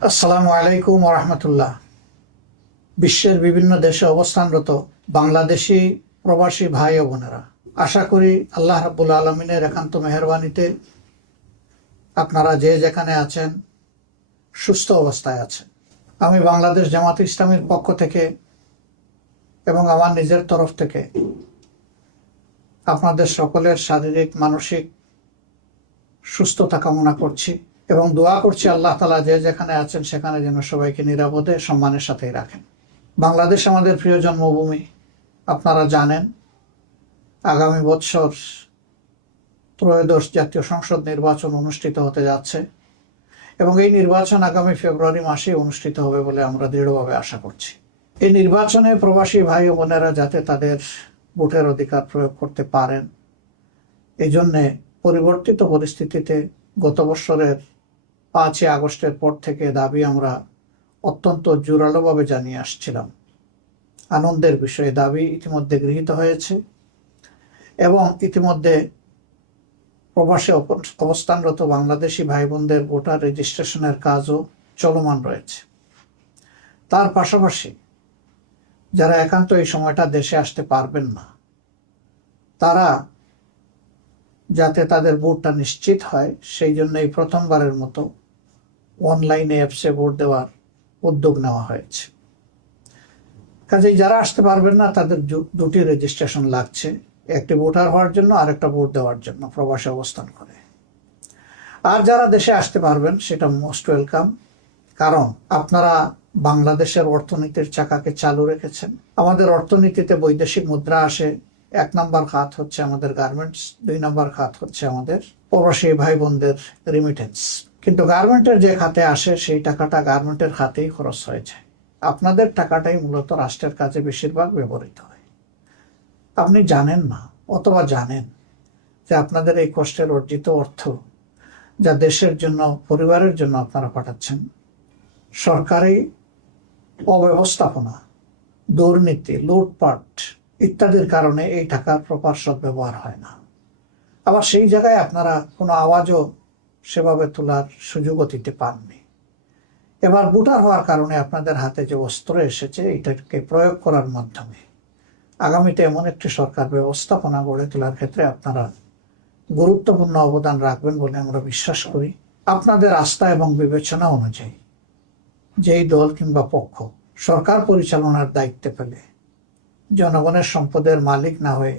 আসসালামু আলাইকুম ওরহমতুল্লাহ। বিশ্বের বিভিন্ন দেশে অবস্থানরত বাংলাদেশি প্রবাসী ভাই ও বোনেরা, আশা করি আল্লাহ রাব্বুল আলমিনের একান্ত মেহরবানিতে আপনারা যে যেখানে আছেন সুস্থ অবস্থায় আছেন। আমি বাংলাদেশ জামাত ইসলামীর পক্ষ থেকে এবং আমার নিজের তরফ থেকে আপনাদের সকলের শারীরিক মানসিক সুস্থতা কামনা করছি এবং দোয়া করছি আল্লাহ তাআলা যে যেখানে আছেন সেখানে যেন সবাইকে নিরাপদে সম্মানের সাথেই রাখেন। বাংলাদেশ আমাদের প্রিয় জন্মভূমি। আপনারা জানেন আগামী বছর ত্রয়োদশ জাতীয় সংসদ নির্বাচন অনুষ্ঠিত হতে যাচ্ছে এবং এই নির্বাচন আগামী ফেব্রুয়ারি মাসে অনুষ্ঠিত হবে বলে আমরা দৃঢ়ভাবে আশা করছি। এই নির্বাচনে প্রবাসী ভাই ও বোনেরা যাতে তাদের ভোটের অধিকার প্রয়োগ করতে পারেন, এই জন্যে পরিবর্তিত পরিস্থিতিতে গত বছরের 5ই আগস্টের পর থেকে দাবি আমরা অত্যন্ত জোরালোভাবে জানিয়ে আসছিলাম। আনন্দের বিষয়ে দাবি ইতিমধ্যে গৃহীত হয়েছে এবং ইতিমধ্যে প্রবাসে অবস্থানরত বাংলাদেশি ভাই বোনদের ভোটার রেজিস্ট্রেশনের কাজও চলমান রয়েছে। তার পাশাপাশি যারা একান্ত এই সময়টা দেশে আসতে পারবেন না, তারা যাতে তাদের ভোটটা নিশ্চিত হয় সেই জন্য এই প্রথমবারের মতো অনলাইনে অ্যাপসে ভোট দেওয়ার উদ্যোগ নেওয়া হয়েছে। কাজেই যারা আসতে পারবেন না তাদের দুটি রেজিস্ট্রেশন লাগছে, একটি ভোটার হওয়ার জন্য আর একটা ভোট দেওয়ার জন্য প্রবাসে অবস্থান করে। আর যারা দেশে আসতে পারবেন সেটা মোস্ট ওয়েলকাম, কারণ আপনারা বাংলাদেশের অর্থনীতির চাকাকে চালু রেখেছেন। আমাদের অর্থনীতিতে বৈদেশিক মুদ্রা আসে, 1 নম্বর খাত হচ্ছে আমাদের গার্মেন্টস, 2 নম্বর খাত হচ্ছে আমাদের প্রবাসী ভাই বোনদের রিমিটেন্স। কিন্তু গার্মেন্টের যে খাতে আসে সেই টাকাটা গার্মেন্টের খাতেই খরচ হয়ে যায়। আপনাদের টাকাটাই মূলত রাষ্ট্রের কাজে বেশিরভাগ ব্যবহৃত হয়। আপনি জানেন না অথবা জানেন যে আপনাদের এই কষ্টের অর্জিত অর্থ যা দেশের জন্য, পরিবারের জন্য আপনারা পাঠাচ্ছেন, সরকারি অব্যবস্থাপনা, দুর্নীতি, লুটপাট ইত্যাদির কারণে এই টাকার প্রপার সদ্ব্যবহার হয় না। আবার সেই জায়গায় আপনারা কোনো আওয়াজও সেভাবে তোলার সুযোগও দিতে পাননি। এবার ভোটার হওয়ার কারণে আপনাদের হাতে যে অস্ত্র এসেছে এটাকে প্রয়োগ করার মাধ্যমে আগামীতে এমন একটি সরকার ব্যবস্থাপনা গড়ে তোলার ক্ষেত্রে আপনারা গুরুত্বপূর্ণ অবদান রাখবেন বলে আমরা বিশ্বাস করি। আপনাদের আস্থা এবং বিবেচনা অনুযায়ী যেই দল কিংবা পক্ষ সরকার পরিচালনার দায়িত্বে পেলে জনগণের সম্পদের মালিক না হয়ে